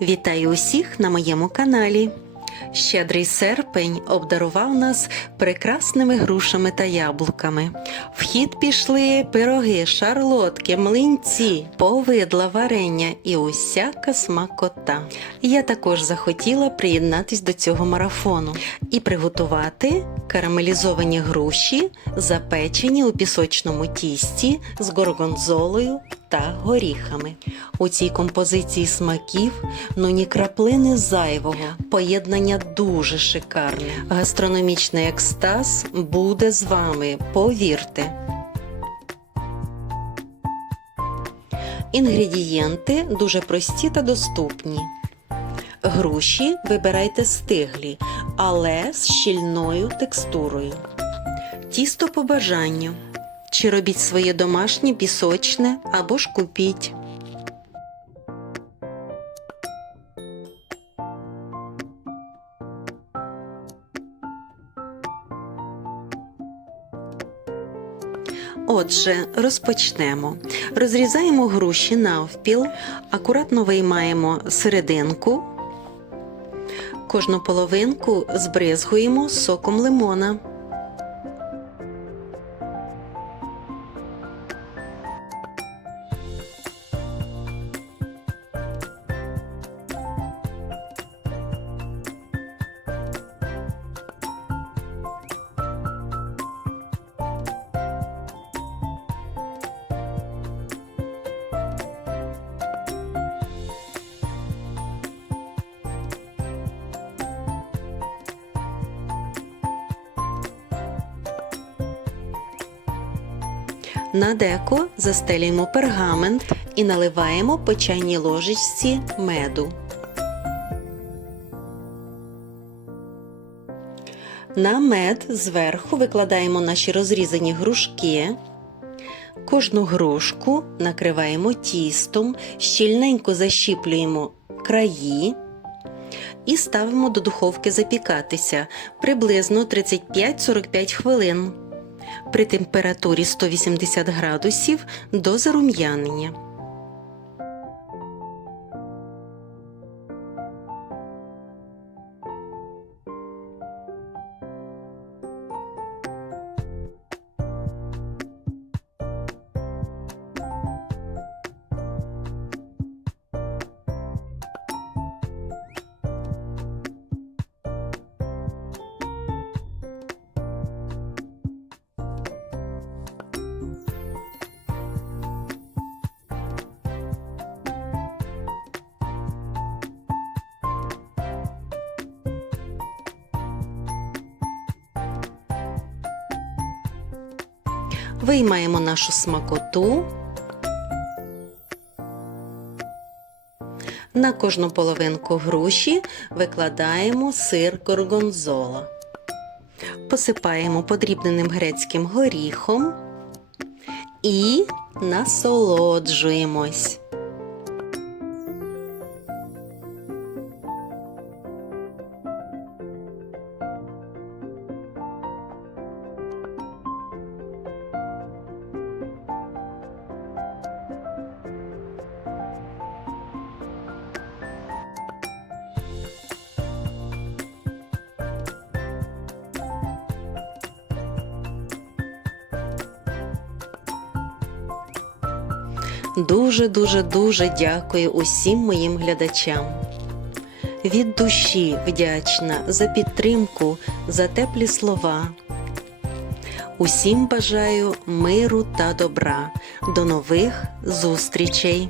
Вітаю усіх на моєму каналі. Щедрий серпень обдарував нас прекрасними грушами та яблуками. В хід пішли пироги, шарлотки, млинці, повидла, варення і усяка смакота. Я також захотіла приєднатись до цього марафону і приготувати карамелізовані груші, запечені у пісочному тісті з горгонзолою та горіхами. У цій композиції смаків ну ні краплини зайвого. Поєднання дуже шикарне. Гастрономічний екстаз буде з вами, повірте. Інгредієнти дуже прості та доступні. Груші вибирайте стиглі, але з щільною текстурою. Тісто по бажанню. Чи робіть своє домашнє пісочне або ж купіть. Отже, розпочнемо. Розрізаємо груші навпіл, акуратно виймаємо серединку. Кожну половинку збризгуємо соком лимона. На деко застелюємо пергамент і наливаємо по чайній ложечці меду. На мед зверху викладаємо наші розрізані грушки. Кожну грушку накриваємо тістом, щільненько защіплюємо краї і ставимо до духовки запікатися приблизно 35-45 хвилин при температурі 180 градусів до зарум'янення. Виймаємо нашу смакоту. На кожну половинку груші викладаємо сир горгонзола. Посипаємо подрібненим грецьким горіхом і насолоджуємось. Дуже дуже дуже дякую усім моїм глядачам. Від душі вдячна за підтримку, за теплі слова. Усім бажаю миру та добра. До нових зустрічей!